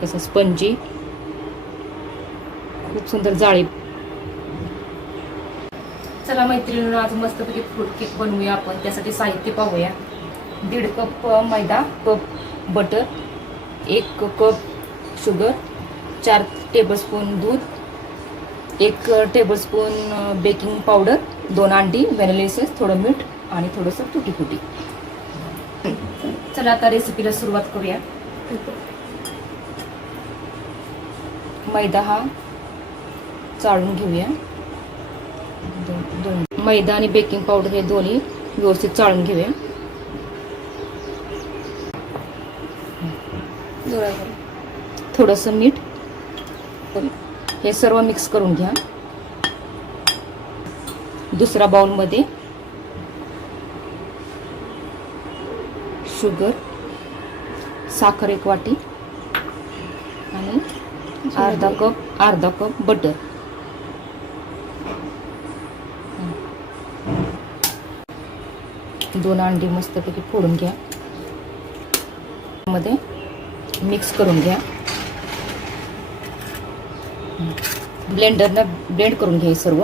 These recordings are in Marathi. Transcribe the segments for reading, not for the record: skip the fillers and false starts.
कसं स्पंजी, खूप सुंदर जाळी. चला मैत्रिणींनो, आज मस्तपैकी फ्रूट केक बनवूया आपण. त्यासाठी साहित्य पाहूया. 1.5 कप मैदा, cup butter, 1 cup sugar, 4 tablespoon दूध, 1 टेबलस्पून बेकिंग पावडर, 2 अंडी, व्हॅनिला एसेन्स, थोडं मीठ आणि थोडंसं तुटी फुटी. चला आता रेसिपीला सुरुवात करूया. मैदा हा चाळून घेऊया. मैदा आणि बेकिंग पावडर हे दोन्ही व्यवस्थित चाळून घेऊया. थोडंसं मीठ, हे सर्व मिक्स करून घ्या. दुसऱ्या बाउलमध्ये शुगर, साखर 1 वाटी आणि अर्धा कप बटर. दोन अंडी मस्तपैकी फोडून घ्या. मध्ये मिक्स करून घ्या. ब्लेंडरनं ब्लेंड करून घ्या सर्व.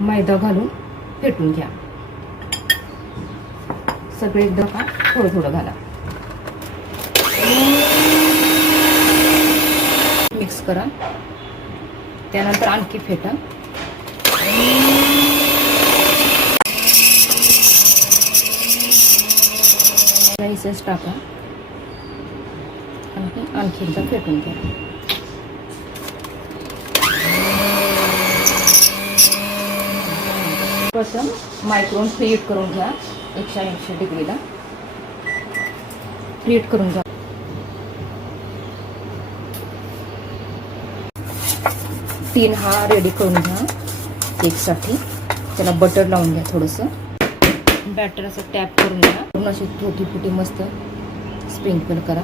मैदा घालून फेटून घ्या. सगळे एकदम थोडं थोडं घाला. मिक्स करा. त्यानंतर आणखी फेटा. एसेन्स टाका. आणखी एकदा फेटून घ्या. प्रथम मायक्रोवेव्ह प्रीहीट करून घ्या. 180 डिग्रीला प्रीहीट करून घ्या. तीन हा रेडी करून घ्या केकसाठी. त्याला बटर लावून घ्या. थोडंसं बॅटर असं टॅप करून घ्या. पूर्ण अशी तुटी फुटी मस्त स्प्रिंकल करा.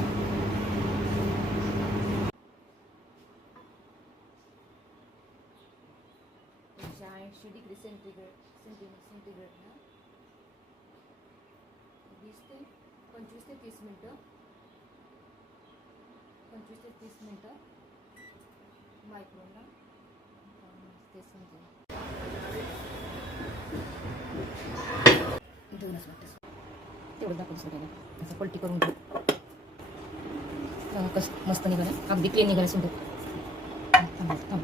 सेंटीग्रेड 20 ते 25 ते 30 मिनिटं 25 ते 30 मिनिटं मायक्रोवेव्हला ते समजेल. 2च मिनिटं तेवढं दाखवून सोडायला. असं पलटी करून घेऊ. कसं मस्त निघालं. अगदी क्लीन निघालं. सुंदर. थांब.